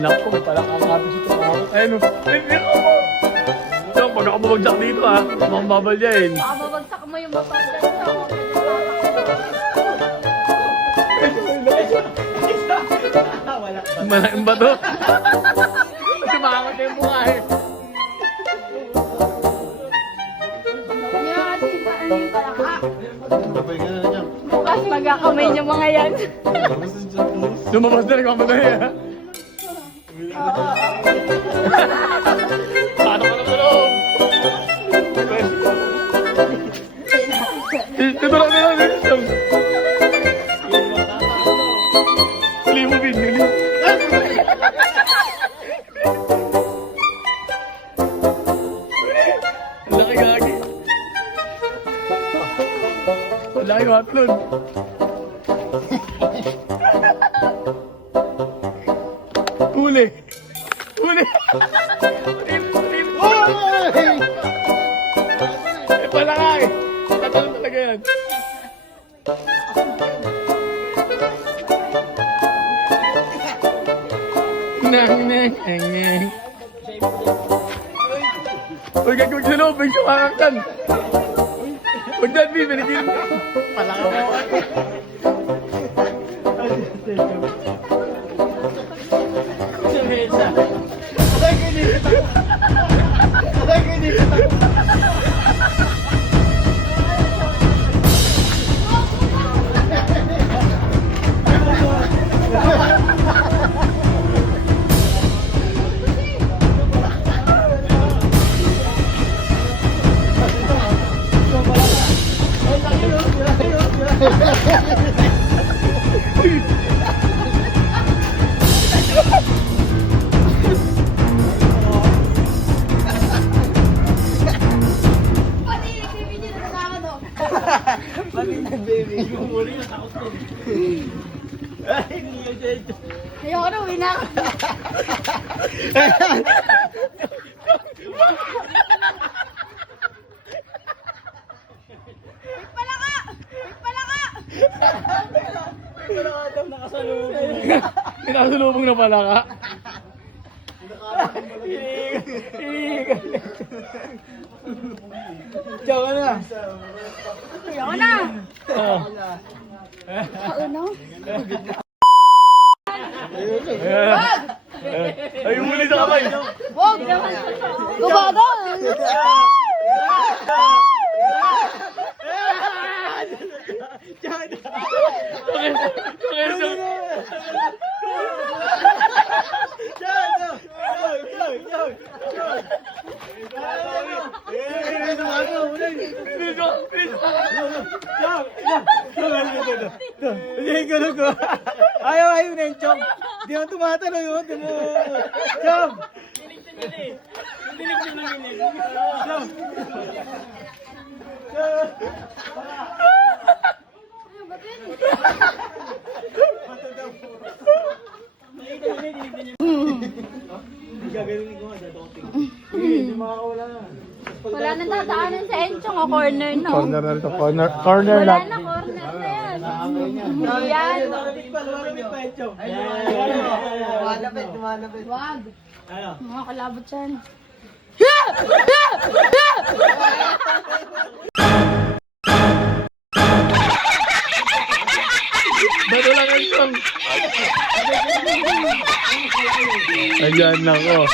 Naku, may palakang-kapis ito ako. Ayun o. Hindi ako mo. So, pag ako babagsak dito ha, mukhang babalyain. Baka mabagsak mo yung motor dyan sa Malaking ba to? Kasi makakatay yung mukha eh. yan. Ano yung palaka? Bukas magkakamay niyo mga yan. Lumabas na rin ako madali ha. Paano ka na sa loob? Ito lang nila dito. Huli mo, Bin. Huli. Ang laki gagi. Ang laki ng hatlon. Huli. Huli. Eh, pala ka eh. Tatalon talaga yan. Nang. Huwag ka sa loob, may sumakaktan. Huwag dyan, Bin, binigyan mo. Pala ka mo. Ayoko na, uwi na ako. May palaka! May palaka! Pinasulubong na pala ka. Diyan ka na. Ayoko na! Oh. Pauno? Ay, huli sa kamay. Wag! Gumada! Ayaw na yung chong. Di mo tumatanong yun. Di mo. Chong! Wala nang dadaanan sa enchong o corner, no? Corner na rito. Corner Wala lot. na, corner na yan. Hindi yan. Wag. Mga kalabot yan. Bato lang ang song. Ayan lang oh.